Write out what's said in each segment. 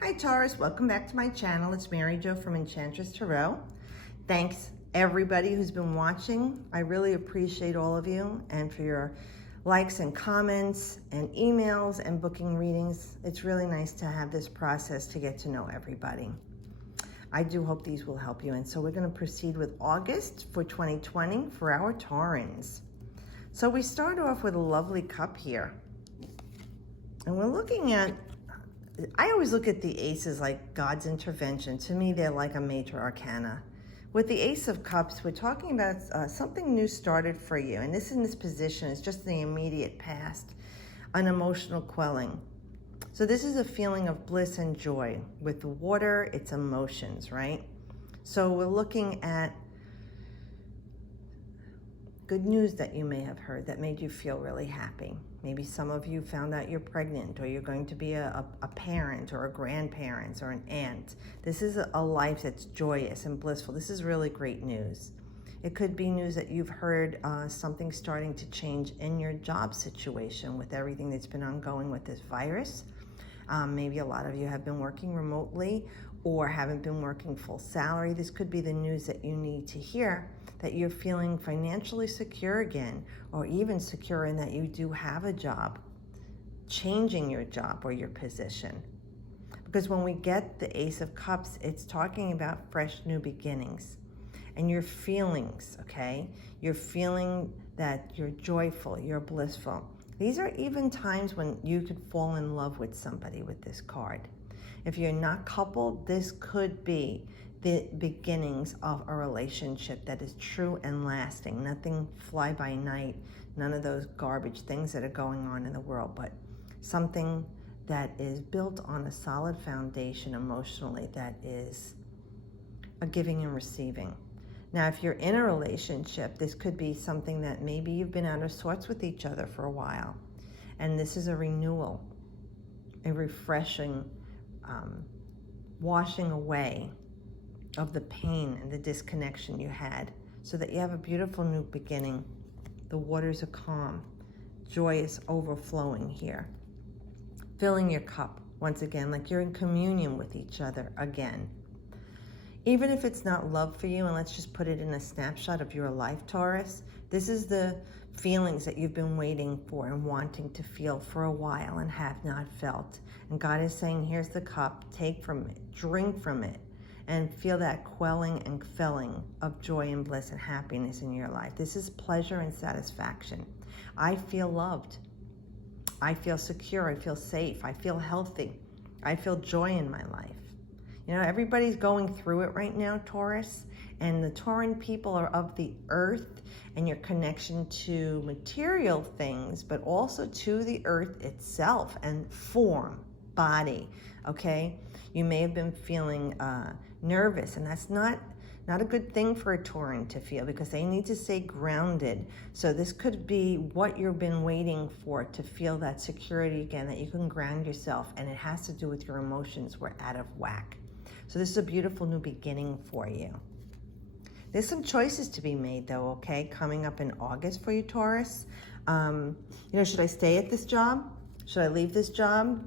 Hi Taurus, welcome back to my channel. It's Mary Jo from Enchantress Tarot. Thanks everybody who's been watching. I really appreciate all of you and for your likes and comments and emails and booking readings. It's really nice to have this process to get to know everybody. I do hope these will help you. And so we're going to proceed with August for 2020 for our Taurans. So we start off with a lovely cup here. And we're looking at, I always look at the aces like God's intervention. To me, they're like a major arcana. With the Ace of Cups, we're talking about something new started for you. And this in this position is just the immediate past, an emotional quelling. So this is a feeling of bliss and joy. With the water, it's emotions, right? So we're looking at good news that you may have heard that made you feel really happy. Maybe some of you found out you're pregnant, or you're going to be a parent or a grandparent or an aunt. This is a life that's joyous and blissful. This is really great news. It could be news that you've heard something starting to change in your job situation with everything that's been ongoing with this virus. Maybe a lot of you have been working remotely or haven't been working full salary. This could be the news that you need to hear, that you're feeling financially secure again, or even secure in that you do have a job, changing your job or your position. Because when we get the Ace of Cups, it's talking about fresh new beginnings. And your feelings, okay? You're feeling that you're joyful, you're blissful. These are even times when you could fall in love with somebody with this card. If you're not coupled, this could be the beginnings of a relationship that is true and lasting. Nothing fly by night, none of those garbage things that are going on in the world, but something that is built on a solid foundation emotionally, that is a giving and receiving. Now, if you're in a relationship, this could be something that maybe you've been out of sorts with each other for a while, and this is a renewal, a refreshing, washing away of the pain and the disconnection you had, so that you have a beautiful new beginning. The waters are calm, joy is overflowing here, filling your cup once again, like you're in communion with each other again. Even if it's not love for you, and let's just put it in a snapshot of your life, Taurus, this is the feelings that you've been waiting for and wanting to feel for a while and have not felt. And God is saying, here's the cup, take from it, drink from it, and feel that quelling and filling of joy and bliss and happiness in your life. This is pleasure and satisfaction. I feel loved. I feel secure. I feel safe. I feel healthy. I feel joy in my life. You know, everybody's going through it right now, Taurus, and the Tauran people are of the earth, and your connection to material things, but also to the earth itself and form, body, okay? You may have been feeling nervous, and that's not a good thing for a Tauran to feel, because they need to stay grounded. So this could be what you've been waiting for, to feel that security again, that you can ground yourself, and it has to do with your emotions were out of whack. So this is a beautiful new beginning for you. There's some choices to be made though, okay, coming up in August for you, Taurus. You know, should I stay at this job? Should I leave this job?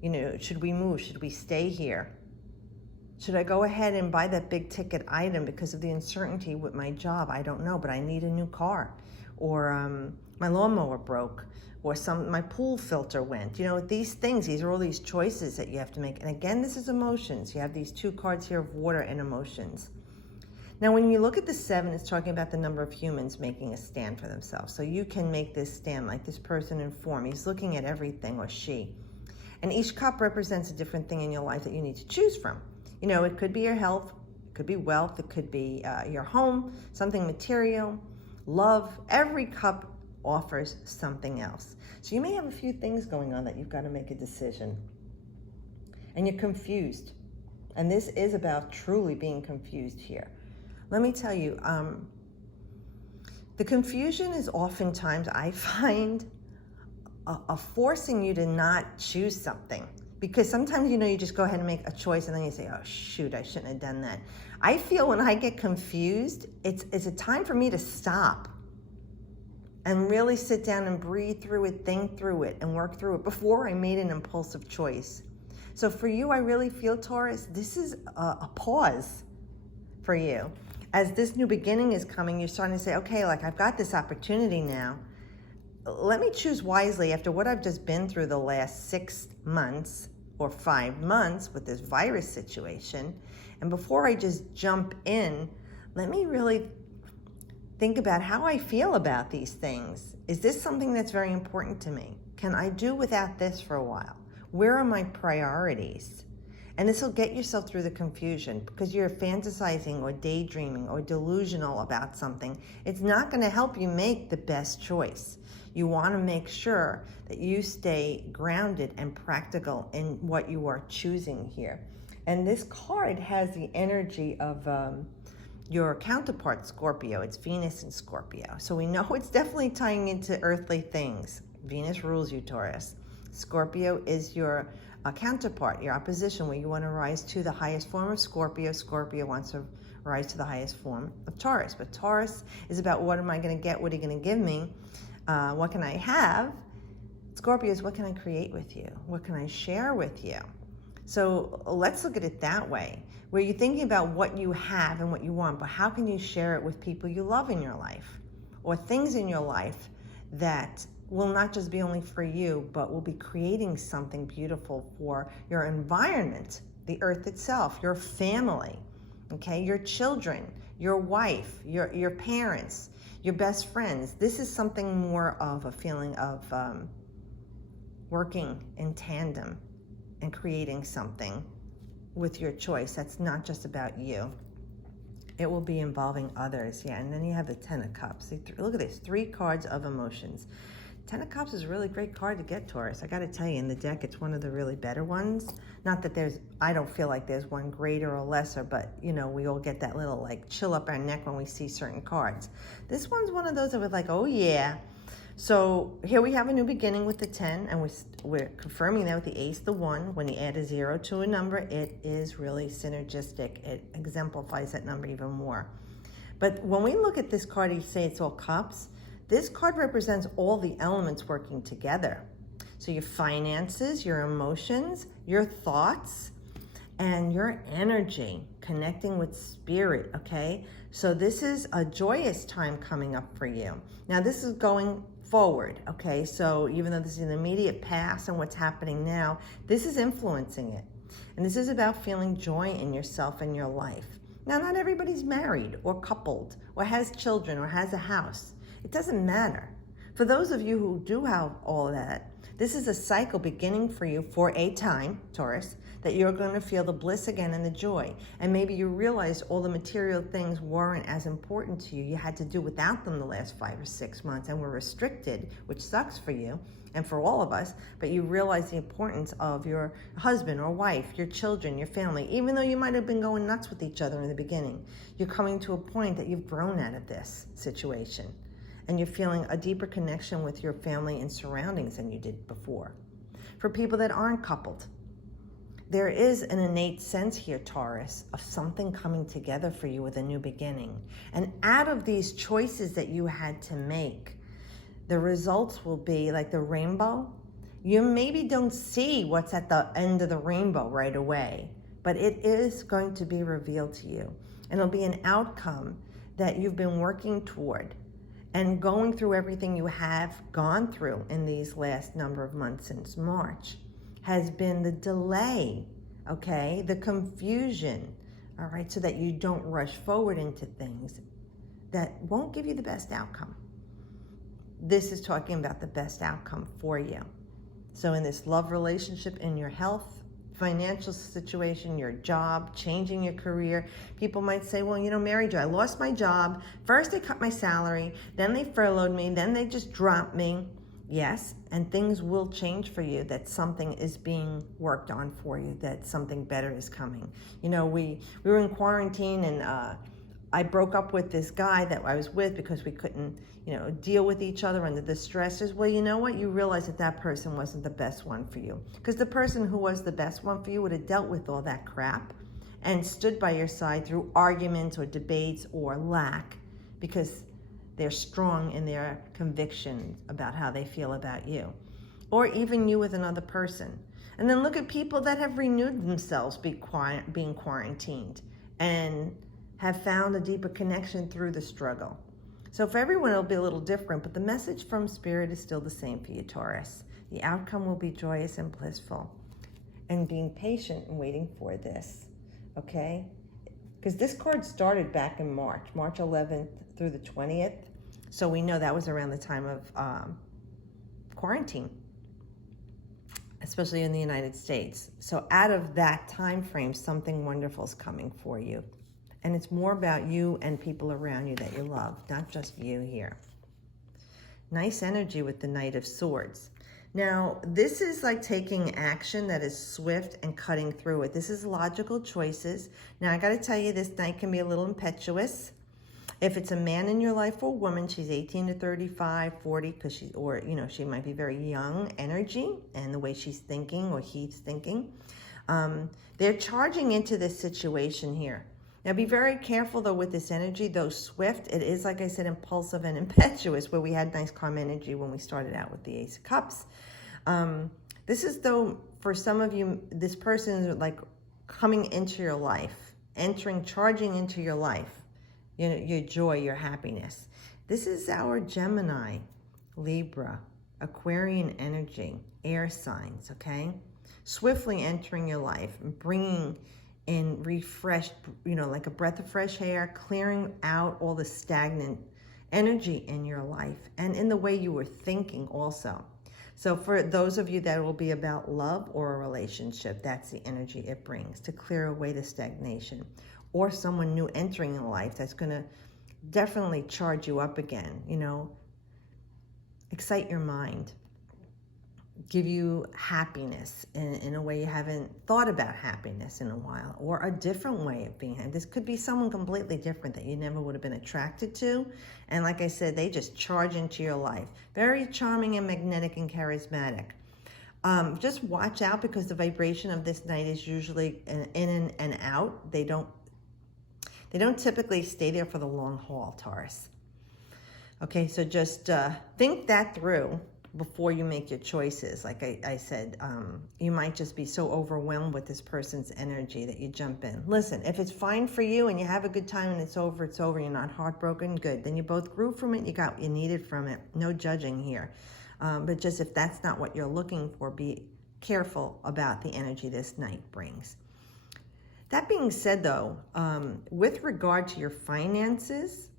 You know, should we move? Should we stay here? Should I go ahead and buy that big ticket item because of the uncertainty with my job? I don't know, but I need a new car. Or my lawnmower broke, or my pool filter went. You know, these things, these are all these choices that you have to make. And again, this is emotions. You have these two cards here of water and emotions. Now, when you look at the 7, it's talking about the number of humans making a stand for themselves. So you can make this stand, like this person in form. He's looking at everything, or she. And each cup represents a different thing in your life that you need to choose from. You know, it could be your health, it could be wealth, it could be your home, something material, love. Every cup offers something else. So you may have a few things going on that you've got to make a decision. And you're confused. And this is about truly being confused here. Let me tell you, the confusion is oftentimes, I find, a forcing you to not choose something. Because sometimes, you know, you just go ahead and make a choice and then you say, oh shoot, I shouldn't have done that. I feel when I get confused, it's a time for me to stop and really sit down and breathe through it, think through it, and work through it before I made an impulsive choice. So for you, I really feel, Taurus, this is a pause for you. As this new beginning is coming, you're starting to say, okay, like I've got this opportunity now. Let me choose wisely after what I've just been through the last 6 months or 5 months with this virus situation. And before I just jump in, let me really think about how I feel about these things. Is this something that's very important to me? Can I do without this for a while? Where are my priorities? And this will get yourself through the confusion, because you're fantasizing or daydreaming or delusional about something. It's not going to help you make the best choice. You want to make sure that you stay grounded and practical in what you are choosing here. And this card has the energy of your counterpart, Scorpio. It's Venus in Scorpio. So we know it's definitely tying into earthly things. Venus rules you, Taurus. Scorpio is your counterpart, your opposition, where you want to rise to the highest form of Scorpio. Scorpio wants to rise to the highest form of Taurus. But Taurus is about, what am I going to get? What are you going to give me? What can I have? Scorpio is, what can I create with you? What can I share with you? So let's look at it that way, where you're thinking about what you have and what you want, but how can you share it with people you love in your life, or things in your life that will not just be only for you, but will be creating something beautiful for your environment, the earth itself, your family, okay, your children, your wife, your parents, your best friends. This is something more of a feeling of working in tandem and creating something with your choice. That's not just about you. It will be involving others, yeah. And then you have the Ten of Cups. Look at this, 3 cards of emotions. Ten of Cups is a really great card to get, Taurus. I got to tell you, in the deck, it's one of the really better ones. Not that I don't feel like there's one greater or lesser, but, you know, we all get that little, like, chill up our neck when we see certain cards. This one's one of those that we're like, oh, yeah. So here we have a new beginning with the 10, and we're confirming that with the Ace, the 1. When you add a 0 to a number, it is really synergistic. It exemplifies that number even more. But when we look at this card, you say it's all cups. This card represents all the elements working together. So your finances, your emotions, your thoughts, and your energy, connecting with spirit, okay? So this is a joyous time coming up for you. Now this is going forward, okay? So even though this is an immediate past and what's happening now, this is influencing it. And this is about feeling joy in yourself and your life. Now, not everybody's married or coupled or has children or has a house. It doesn't matter. For those of you who do have all of that, this is a cycle beginning for you for a time, Taurus, that you're going to feel the bliss again and the joy. And maybe you realized all the material things weren't as important to you. You had to do without them the last 5 or 6 months and were restricted, which sucks for you and for all of us. But you realize the importance of your husband or wife, your children, your family. Even though you might have been going nuts with each other in the beginning, you're coming to a point that you've grown out of this situation. And you're feeling a deeper connection with your family and surroundings than you did before. For people that aren't coupled, there is an innate sense here, Taurus, of something coming together for you with a new beginning. And out of these choices that you had to make, the results will be like the rainbow. You maybe don't see what's at the end of the rainbow right away, but it is going to be revealed to you. And it'll be an outcome that you've been working toward. And going through everything you have gone through in these last number of months since March has been the delay, okay? The confusion, all right? So that you don't rush forward into things that won't give you the best outcome. This is talking about the best outcome for you. So in this love relationship, in your health, financial situation, your job, changing your career. People might say, well, you know, Mary Jo, I lost my job. First they cut my salary, then they furloughed me, then they just dropped me. Yes, and things will change for you, that something is being worked on for you, that something better is coming. You know, we were in quarantine, and I broke up with this guy that I was with because we couldn't, you know, deal with each other under the stresses. Well, you know what? You realize that that person wasn't the best one for you, because the person who was the best one for you would have dealt with all that crap and stood by your side through arguments or debates or lack, because They're strong in their conviction about how they feel about you, or even you with another person. And then look at people that have renewed themselves being quarantined and have found a deeper connection through the struggle. So for everyone, it'll be a little different, but the message from Spirit is still the same for you, Taurus. The outcome will be joyous and blissful. And being patient and waiting for this, okay? Because this card started back in March 11th through the 20th. So we know that was around the time of quarantine, especially in the United States. So out of that time frame, something wonderful is coming for you. And it's more about you and people around you that you love, not just you here. Nice energy with the Knight of Swords. Now, this is like taking action that is swift and cutting through it. This is logical choices. Now, I got to tell you, this Knight can be a little impetuous. If it's a man in your life or a woman, she's 18 to 35, 40, because she might be very young energy and the way she's thinking or he's thinking. They're charging into this situation here. Now, be very careful, though, with this energy. Though swift, it is, like I said, impulsive and impetuous, where we had nice calm energy when we started out with the Ace of Cups. This is, though, for some of you, this person is like coming into your life, charging into your life, your joy, your happiness. This is our Gemini, Libra, Aquarian energy, air signs, okay? Swiftly entering your life and bringing in refreshed, like a breath of fresh air, clearing out all the stagnant energy in your life and in the way you were thinking also. So for those of you that will be about love or a relationship, that's the energy it brings to clear away the stagnation. Or someone new entering in life that's going to definitely charge you up again, excite your mind, give you happiness in a way you haven't thought about happiness in a while, or a different way of being happy. This could be someone completely different that you never would have been attracted to. And like I said, they just charge into your life. Very charming and magnetic and charismatic. Just watch out, because the vibration of this Knight is usually in and out. They don't typically stay there for the long haul, Taurus. Okay, so just think that through before you make your choices. Like I said, you might just be so overwhelmed with this person's energy that you jump in. Listen, if it's fine for you and you have a good time and it's over, you're not heartbroken, good. Then you both grew from it, you got what you needed from it. No judging here. But just if that's not what you're looking for, be careful about the energy this Knight brings. That being said, though, with regard to your finances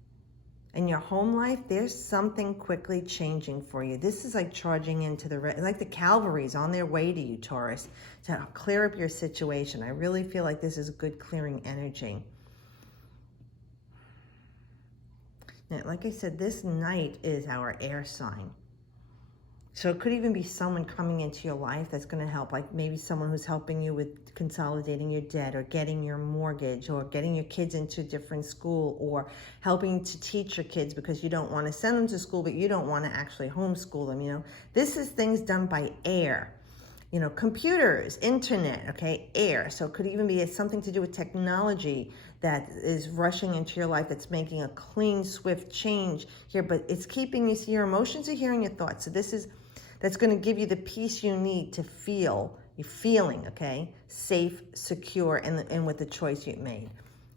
and your home life, there's something quickly changing for you. This is like charging into like the cavalry's on their way to you, Taurus, to clear up your situation. I really feel like this is good clearing energy. Now, like I said, this Knight is our air sign. So it could even be someone coming into your life that's going to help, like maybe someone who's helping you with consolidating your debt or getting your mortgage or getting your kids into a different school or helping to teach your kids because you don't want to send them to school, but you don't want to actually homeschool them, This is things done by air, computers, internet, okay, air. So it could even be something to do with technology that is rushing into your life, that's making a clean, swift change here, but it's keeping you, so your emotions are here and your thoughts. So that's going to give you the peace you need to feel, you're feeling, okay, safe, secure, and with the choice you made.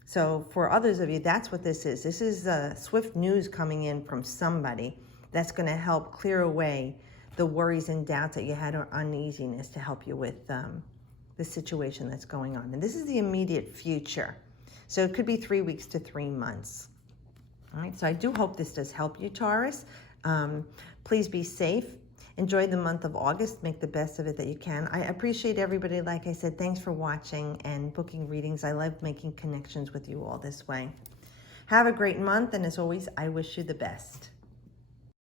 So for others of you, that's what this is. This is swift news coming in from somebody that's going to help clear away the worries and doubts that you had or uneasiness to help you with the situation that's going on. And this is the immediate future. So it could be 3 weeks to 3 months. All right, so I do hope this does help you, Taurus. Please be safe. Enjoy the month of August. Make the best of it that you can. I appreciate everybody. Like I said, thanks for watching and booking readings. I love making connections with you all this way. Have a great month, and as always, I wish you the best.